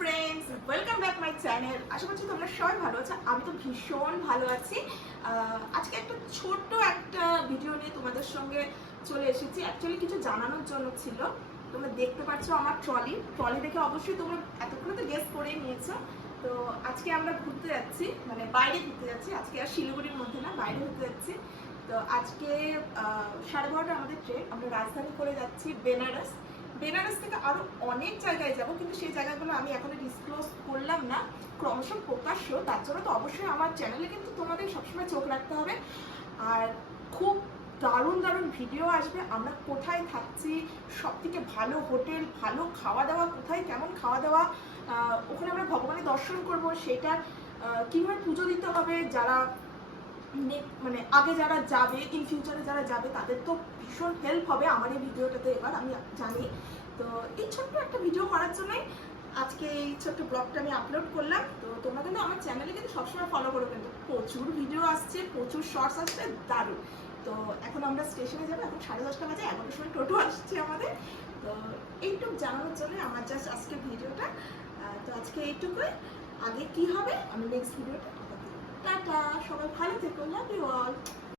Friends, welcome back my channel. আশা করছি তোমরা সবাই ভালো আছো। আমি তো ভীষণ ভালো আছি। আজকে একটা ছোট্ট একটা ভিডিও নিয়ে তোমাদের সঙ্গে চলে এসেছি। অ্যাকচুয়ালি কিছু জানানোর জন্য ছিল। তোমরা দেখতে পাচ্ছ আমার ট্রলি দেখে অবশ্যই তোমরা এতক্ষণ তো গেস করে নিয়েছো। তো আজকে আমরা ঘুরতে যাচ্ছি, মানে বাইরে ঘুরতে যাচ্ছি। আজকে আর শিলিগুড়ির মধ্যে না, বাইরে ঘুরতে যাচ্ছি। তো আজকে 12:30 আমাদের ট্রেন। আমরা রাজধানী করে যাচ্ছি বেনারস থেকে আরো অনেক জায়গায় যাব, কিন্তু সেই জায়গাগুলো আমি এখনো ডিসক্লোজ করলাম না, ক্রমশ প্রকাশ্য। তার জন্য তো অবশ্যই আমার চ্যানেলে কিন্তু তোমাদের সবসময় চোখ রাখতে হবে। আর খুব দারুণ দারুণ ভিডিও আসবে। আমরা কোথায় থাকছি, সব থেকে ভালো হোটেল, ভালো খাওয়া দাওয়া, কোথায় কেমন খাওয়া দাওয়া, ওখানে আমরা ভগবানের দর্শন করব, সেটা কীভাবে পুজো দিতে হবে, যারা মানে আগে যারা যাবে, ইন ফিউচারে যারা যাবে, তাদের তো ভীষণ হেল্প হবে আমার এই ভিডিওটাতে। এবার আমি জানি তো এই ছোট্ট একটা ভিডিও করার জন্যই আজকে এই ছোট্ট ব্লগটা আমি আপলোড করলাম। তো তোমরা কিন্তু আমার চ্যানেলে কিন্তু সবসময় ফলো করো, কিন্তু প্রচুর ভিডিও আসছে, প্রচুর শর্টস আসছে, দারুণ। তো এখন আমরা স্টেশনে যাবো, এখন 10:30 বাজে, 11টার সময় টোটো আসছে আমাদের। তো এইটুকু জানানোর জন্য আমার জাস্ট আজকে ভিডিওটা। তো আজকে এইটুকুই। আগে কি হবে আমি নেক্সট ভিডিওটা টাটা, সবাই ভালো থেকো, লাভ ইউ অল।